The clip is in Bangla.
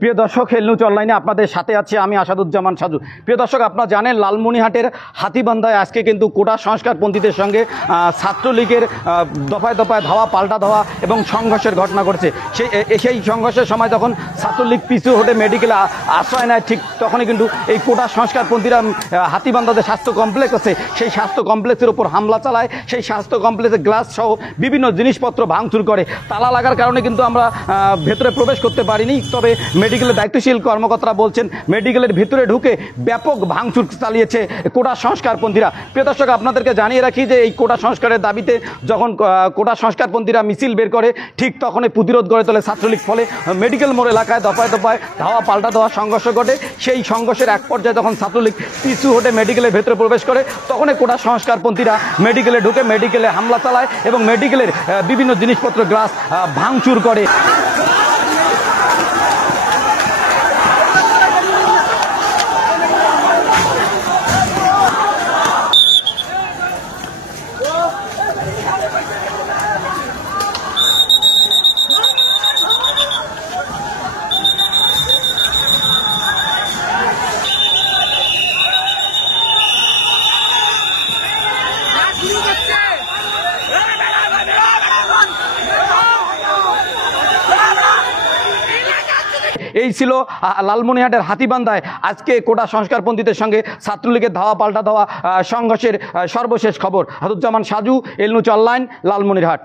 প্রিয় দর্শক, হেল নিউজ অনলাইনে আপনাদের সাথে আছি আমি আসাদুজ্জামান সাজু। প্রিয় দর্শক, আপনারা জানেন লালমনিরহাটের হাতীবান্ধায় আজকে কিন্তু কোটা সংস্কারপন্থীদের সঙ্গে ছাত্রলীগের দফায় দফায় ধাওয়া পাল্টা ধাওয়া এবং সংঘর্ষের ঘটনা ঘটছে। সেই সংঘর্ষের সময় যখন ছাত্রলীগ পিছু হটে মেডিকেলে আশ্রয় নেয়, ঠিক তখনই কিন্তু এই কোটা সংস্কারপন্থীরা হাতীবান্ধাতে স্বাস্থ্য কমপ্লেক্স আছে, সেই স্বাস্থ্য কমপ্লেক্সের উপর হামলা চালায়। সেই স্বাস্থ্য কমপ্লেক্সে গ্লাস সহ বিভিন্ন জিনিসপত্র ভাঙচুর করে। তালা লাগার কারণে কিন্তু আমরা ভেতরে প্রবেশ করতে পারিনি। তবে মেডিকেলের দায়িত্বশীল কর্মকর্তারা বলছেন মেডিকেলের ভিতরে ঢুকে ব্যাপক ভাঙচুর চালিয়েছে কোটা সংস্কারপন্থীরা। প্রিয় দর্শক, আপনাদেরকে জানিয়ে রাখি যে এই কোটা সংস্কারের দাবিতে যখন কোটা সংস্কারপন্থীরা মিছিল বের করে, ঠিক তখনই প্রতিরোধ গড়ে তোলে ছাত্রলীগ। ফলে মেডিকেল মোড় এলাকায় দফায় দফায় ধাওয়া পাল্টা দেওয়া সংঘর্ষ ঘটে। সেই সংঘর্ষের এক পর্যায়ে যখন ছাত্রলীগ পিছু হটে মেডিকেলের ভেতরে প্রবেশ করে, তখনই কোটা সংস্কারপন্থীরা মেডিকেলে ঢুকে মেডিকেলে হামলা চালায় এবং মেডিকেলের বিভিন্ন জিনিসপত্র গ্লাস ভাঙচুর করে। এই ছিল লালমনিরহাটের হাতীবান্ধায় আজকে কোটা সংস্কারপন্থীদের সঙ্গে ছাত্রলীগের ধাওয়া পাল্টা দেওয়া সংঘর্ষের সর্বশেষ খবর। আসাদুজ্জামান সাজু, এল নিউজ অনলাইন, লালমনিরহাট।